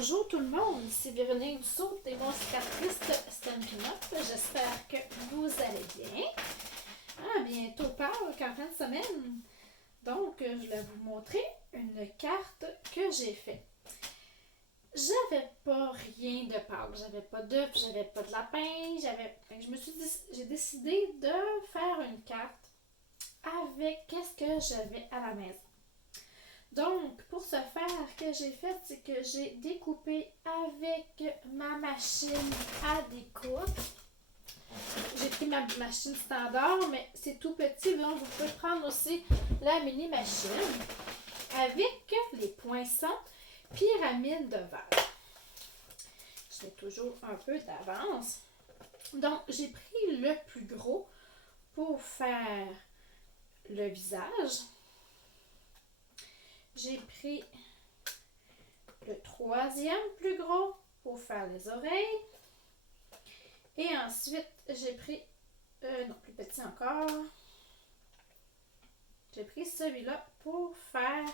Bonjour tout le monde, c'est Véronique Dussault, démonstratrice Stampin' Up. J'espère que vous allez bien. Bientôt Pâques en fin de semaine. Donc, je vais vous montrer une carte que j'ai faite. J'avais pas rien de Pâques, j'avais pas d'œuf, j'avais pas de lapin, j'ai décidé de faire une carte avec qu'est-ce que j'avais à la maison. Donc, pour ce faire, que j'ai fait, c'est que j'ai découpé avec ma machine à découpe. J'ai pris ma machine standard, mais c'est tout petit, donc vous pouvez prendre aussi la mini machine avec les poinçons pyramide d'ovale. Je mets toujours un peu d'avance. Donc, j'ai pris le plus gros pour faire le visage. J'ai pris le troisième plus gros pour faire les oreilles. Et ensuite, j'ai pris, non, plus petit encore. J'ai pris celui-là pour faire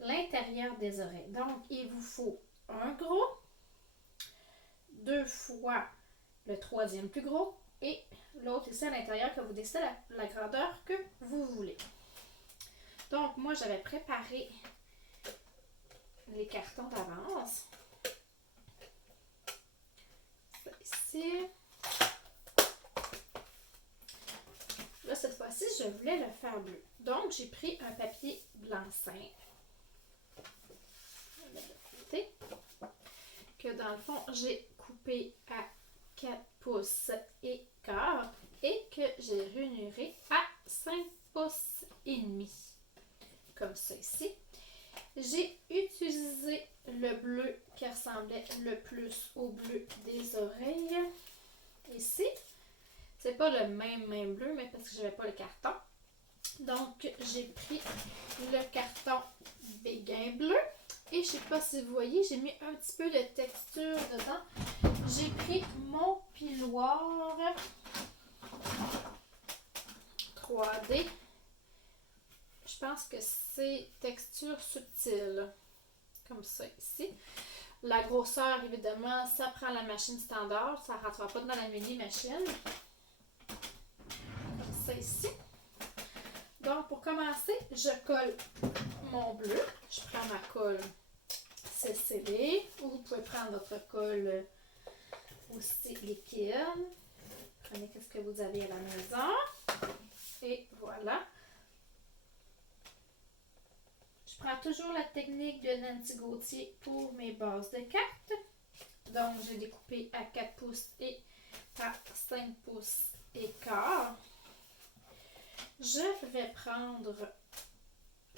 l'intérieur des oreilles. Donc, il vous faut un gros, 2 fois le troisième plus gros et l'autre ici à l'intérieur que vous décidez la grandeur que vous voulez. Donc, moi, j'avais préparé les cartons d'avance. Ça ici. Là, cette fois-ci, je voulais le faire bleu. Donc, j'ai pris un papier blanc simple. Je vais mettre de côté. Que dans le fond, j'ai coupé à 4 pouces et quart et que j'ai rainuré à 5 pouces et demi. Comme ça ici. J'ai utilisé le bleu qui ressemblait le plus au bleu des oreilles. Ici, c'est pas le même bleu, mais parce que j'avais pas le carton. Donc, j'ai pris le carton béguin bleu. Et je sais pas si vous voyez, j'ai mis un petit peu de texture dedans. J'ai pris mon piloir 3D. Je pense que c'est texture subtile. Comme ça ici. La grosseur, évidemment, ça prend la machine standard. Ça ne rentrera pas dans la mini machine. Comme ça ici. Donc, pour commencer, je colle mon bleu. Je prends ma colle CCD. Ou vous pouvez prendre votre colle aussi liquide. Prenez ce que vous avez à la maison. Et voilà. Je prends toujours la technique de Nancy Gauthier pour mes bases de cartes. Donc, j'ai découpé à 4 pouces et à 5 pouces et quart. Je vais prendre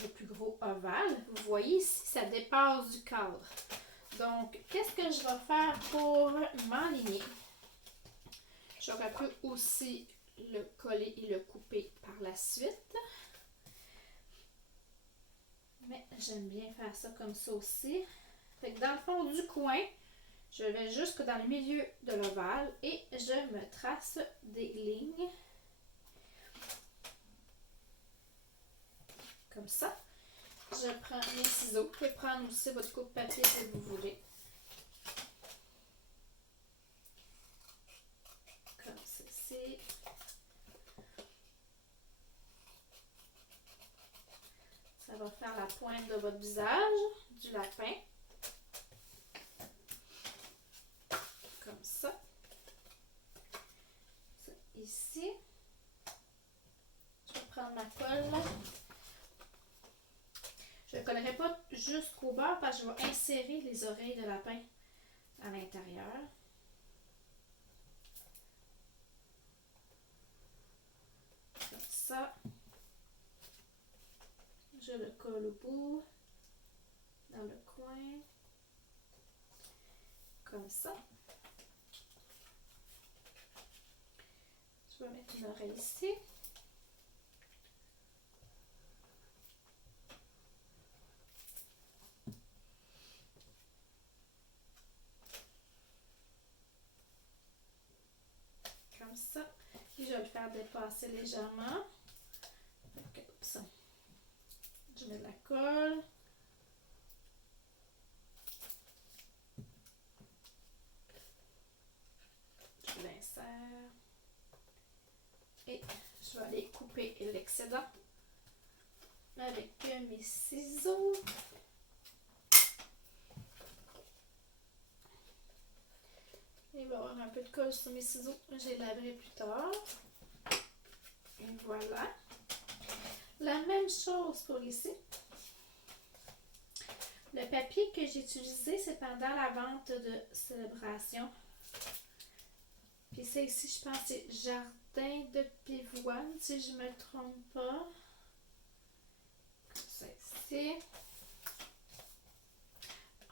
le plus gros ovale. Vous voyez ici, ça dépasse du cadre. Donc, qu'est-ce que je vais faire pour m'enligner? J'aurais pu aussi le coller et le couper par la suite. Mais j'aime bien faire ça comme ça aussi. Fait que dans le fond du coin, je vais jusque dans le milieu de l'ovale et je me trace des lignes. Comme ça. Je prends mes ciseaux. Vous pouvez prendre aussi votre coupe-papier si vous voulez. Comme ceci. Ça va faire la pointe de votre visage, du lapin. Comme ça. Ça ici. Je vais prendre ma colle. Je ne collerai pas jusqu'au bord parce que je vais insérer les oreilles de lapin à l'intérieur. Comme ça. Je le colle au bout, dans le coin, comme ça. Je vais mettre une oreille ici. Comme ça. Et je vais le faire dépasser légèrement. Comme ça. Je mets de la colle. Je vais aller couper l'excédent avec mes ciseaux. Il va y avoir un peu de colle sur mes ciseaux. Je les laverai plus tard. Et voilà. La même chose pour ici. Le papier que j'ai utilisé, c'est pendant la vente de célébration. Puis ça ici, je pense que c'est Jardin de Pivoine, si je ne me trompe pas. Ça ici.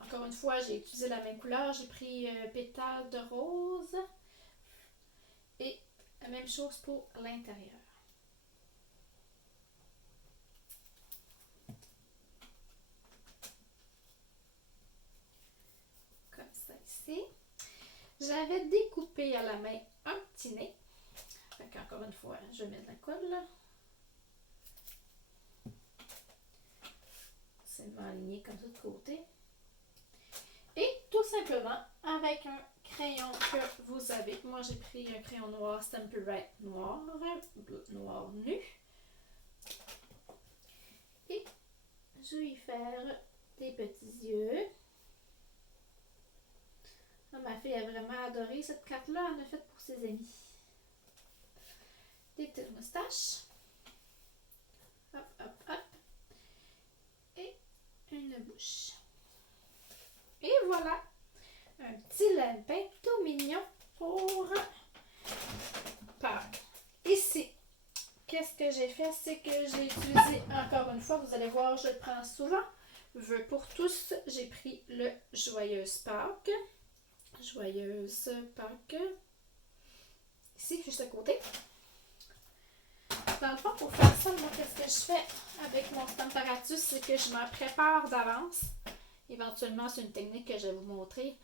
Encore une fois, j'ai utilisé la même couleur. J'ai pris pétale de rose. Et la même chose pour l'intérieur. Comme ça ici. J'avais découpé à la main un petit nez. Fait qu'encore une fois, je vais mettre la colle là. C'est m'aligner comme ça de côté. Et tout simplement, avec un crayon que vous avez, moi j'ai pris un crayon noir Stampin' Right noir, noir nu. Et je vais y faire des petits yeux. Ma fille a vraiment adoré cette carte-là, elle en a faite pour ses amis. Des petites moustaches. Hop, hop, hop. Et une bouche. Et voilà, un petit lapin tout mignon pour Pâques. Ici, qu'est-ce que j'ai fait? C'est que j'ai utilisé, encore une fois, vous allez voir, je le prends souvent. Vœux pour tous, j'ai pris le Joyeuse Pâques. Joyeuse Pâques. Ici, juste à côté. Dans le fond, pour faire ça, moi, qu'est-ce que je fais avec mon Stamparatus, c'est que je me prépare d'avance. Éventuellement, c'est une technique que je vais vous montrer.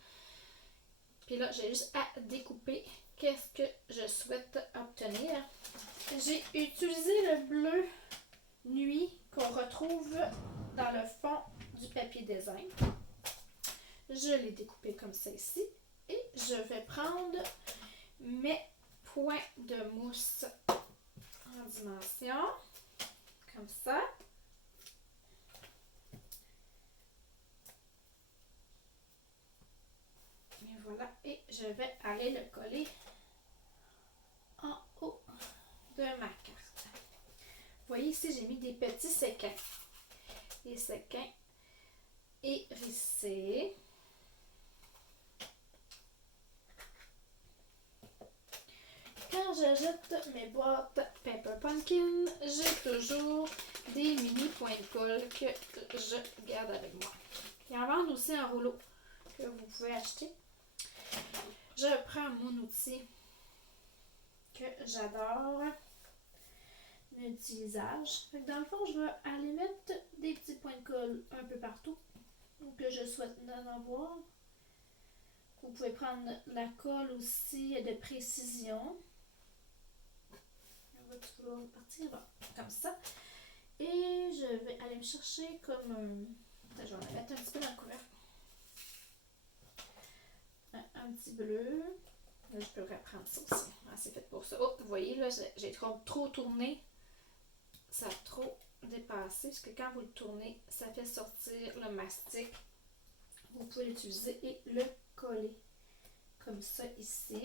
Puis là, j'ai juste à découper qu'est-ce que je souhaite obtenir. J'ai utilisé le bleu nuit qu'on retrouve dans le fond du papier design. Je l'ai découpé comme ça ici. Et je vais prendre mes points de mousse en dimension. Comme ça. Et voilà. Et je vais aller le coller en haut de ma carte. Vous voyez ici, j'ai mis des petits séquins. Les séquins hérissés. Quand j'ajoute mes boîtes Paper Pumpkin, j'ai toujours des mini points de colle que je garde avec moi. Ils en vendent aussi un rouleau que vous pouvez acheter. Je prends mon outil que j'adore, multi-usage. Dans le fond, je vais aller mettre des petits points de colle un peu partout que je souhaite en avoir. Vous pouvez prendre la colle aussi de précision. On va tout partir là, comme ça. Et je vais aller me chercher comme un... Je vais en mettre un petit peu dans le couvercle. Un petit bleu. Là, je peux reprendre ça aussi. Ah, c'est fait pour ça. Oh, vous voyez, là, j'ai trop tourné. Ça a trop dépassé. Parce que quand vous le tournez, ça fait sortir le mastic. Vous pouvez l'utiliser et le coller. Comme ça ici.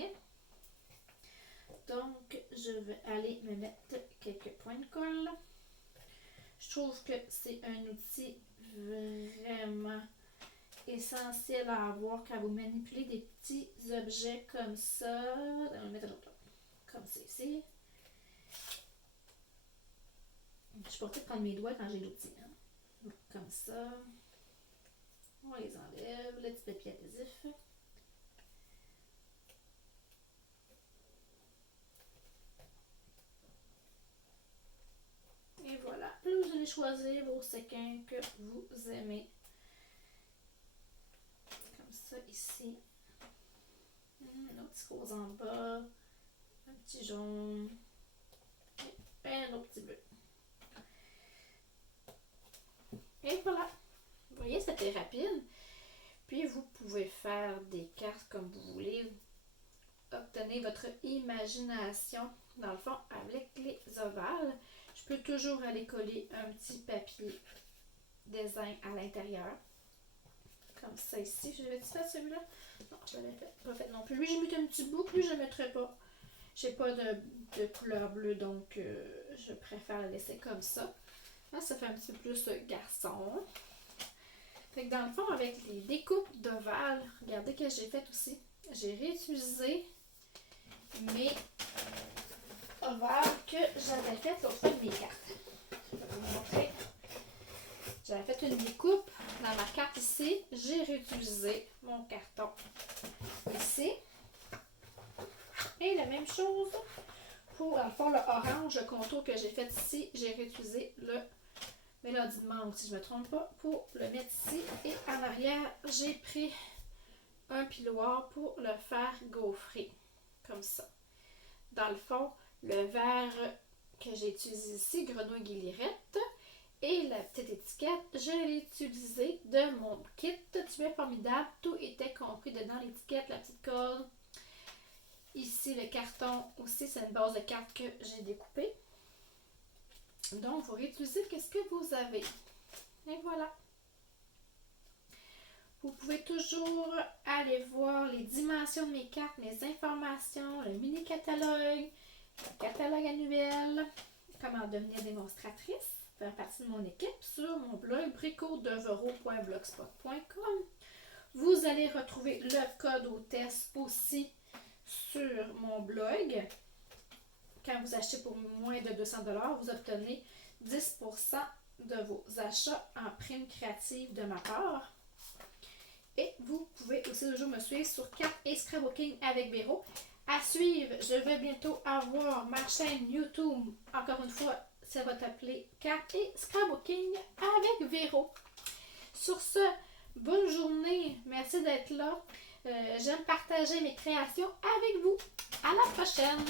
Donc, je vais aller me mettre quelques points de colle. Je trouve que c'est un outil vraiment essentiel à avoir quand vous manipulez des petits objets comme ça. On va mettre l'autre comme ça ici. Je suis portée de prendre mes doigts quand j'ai l'outil. Hein. Comme ça. On les enlève. Le petit papier adhésif. Et voilà. Là, vous allez choisir vos séquins que vous aimez. Comme ça, ici. Un petit rose en bas. Un petit jaune. Et un autre petit bleu. Et voilà. Vous voyez, c'était rapide. Puis, vous pouvez faire des cartes comme vous voulez. obtenez votre imagination, dans le fond, avec les ovales. Je peux toujours aller coller un petit papier design à l'intérieur. Comme ça ici. Je l'avais-tu fait celui-là? Non, je l'avais pas fait non plus. Lui, j'ai mis un petit bout. Lui, je ne le mettrai pas. J'ai pas de couleur bleue, donc je préfère le laisser comme ça. Là, ça fait un petit peu plus garçon. Fait que dans le fond, avec les découpes d'ovales, regardez que j'ai fait aussi. J'ai réutilisé mes ovales que j'avais fait l'autre fois de mes cartes. Je vais vous montrer. J'avais fait une découpe dans ma carte ici. J'ai réutilisé mon carton ici. Et la même chose pour, dans le fond, le orange, le contour que j'ai fait ici. J'ai réutilisé le Mélodie de mangue, si je ne me trompe pas, pour le mettre ici. Et en arrière, j'ai pris un piloir pour le faire gaufrer, comme ça. Dans le fond, le verre que j'ai utilisé ici, Grenouille Guillerette, et la petite étiquette, je l'ai utilisée de mon kit Tu es formidable. Tout était compris dedans, l'étiquette, la petite corde. Ici, le carton aussi, c'est une base de cartes que j'ai découpée. Donc, vous réutilisez ce que vous avez. Et voilà. Vous pouvez toujours aller voir les dimensions de mes cartes, mes informations, le mini-catalogue, le catalogue annuel, comment devenir démonstratrice, faire partie de mon équipe sur mon blog bricodevereaux.blogspot.com. Vous allez retrouver le code au test aussi sur mon blog. Quand vous achetez pour moins de 200 $, vous obtenez 10% de vos achats en prime créative de ma part. Et vous pouvez aussi toujours me suivre sur Cartes et Scrapbooking avec Véro. À suivre, je vais bientôt avoir ma chaîne YouTube. Encore une fois, ça va t'appeler Cartes et Scrapbooking avec Véro. Sur ce, bonne journée. Merci d'être là. J'aime partager mes créations avec vous. À la prochaine!